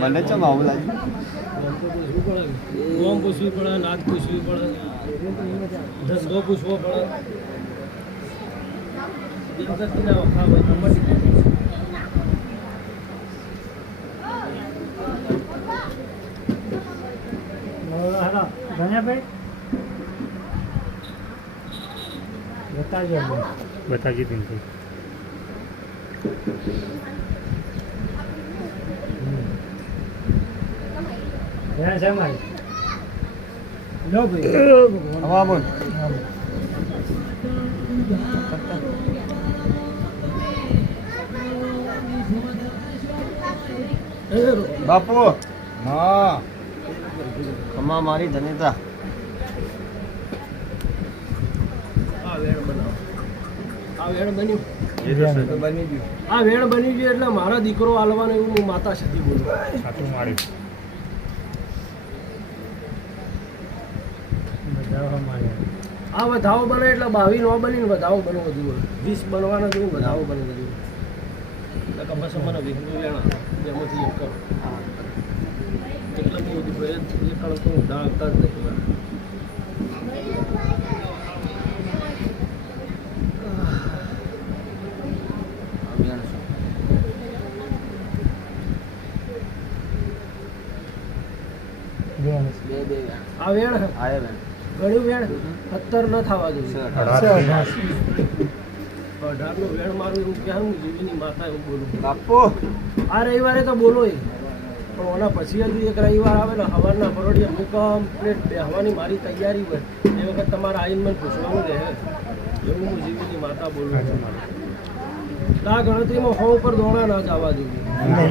મને ચમ આવું લાગે ગોમ પૂછવી પડે નાદ પૂછવી પડે ધસગો પૂછવો પડે. જગતના તો. મટી જાય. દીધું લો ભાઈ. હવા બોલ. બાપુ. હા. મારી ધનેતા આ વેણ બનાવો આ વેણ બન્યું. બની ગયું. આ વેણ બની ગયું એટલે મારા દીકરો હાલવાનો એવું હું માતા સુધી બોલું. સાચું માર્યું. આ વધાવો બને એટલે બાવી નો બની ને વધાવો બનવું બધું હોય. વીસ બનવાના જોઈએ ને વધાવો બને બધું. એટલે કપાસ મને વીસનું લેણા જેમાંથી એક કરો. એટલે હું બધું પ્રયત્ન એ કણ તો હું જ નહીં. મારે. આ વેણ વેણ. ઘણું વેણ? સત્તર ન થવા જોઈએ અઢારનું વેણ મારું એવું ક્યાં હું જીવીની માતા એવું બોલું. બાપુ! આ રવિવારે તો બોલો. પણ ઓના પછી હજુ એક રવિવાર આવે ને સવારના પરોડીએ હું કમ્પ્લીટ બેહવાની મારી તૈયારી હોય એ વખત તમારા આઈન મને પૂછવાનું રહે. એવું હું જીવીની માતા બોલું આ ગણતરીમાં ફોર્મ ઉપર દોણા ના જવા જોઈએ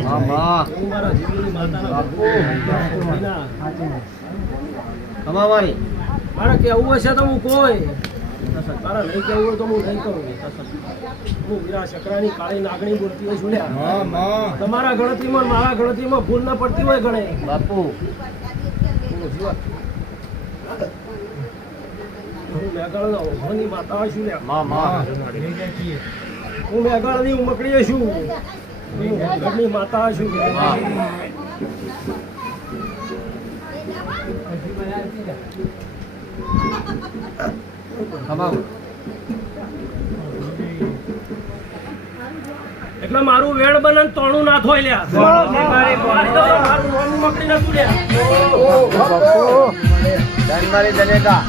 હા માં મારા જીવીની માતાના ખમા મારી મારે કહેવું હશે તો હું કોઈ. તારા નહીં કહેવું હોય તો હું નહીં કહું હું વીરા શકરાની કાળી નાગણી બોલતી હોય છું તમારા ગણતરીમાં મારા ગણતરીમાં ભૂલ ના પડતી હોય ગણે. બાપુ. હું. હું ઓઘોની માતા છું લ્યા. હું મેઘાણીની ઉમકડી છું. હું ઘરની માતા છું. એટલે મારું વેળ બને ને તોણું ના થોય લ્યા મારી મારું નોમ ઉમકડી નતું લ્યા મારી ધનેતા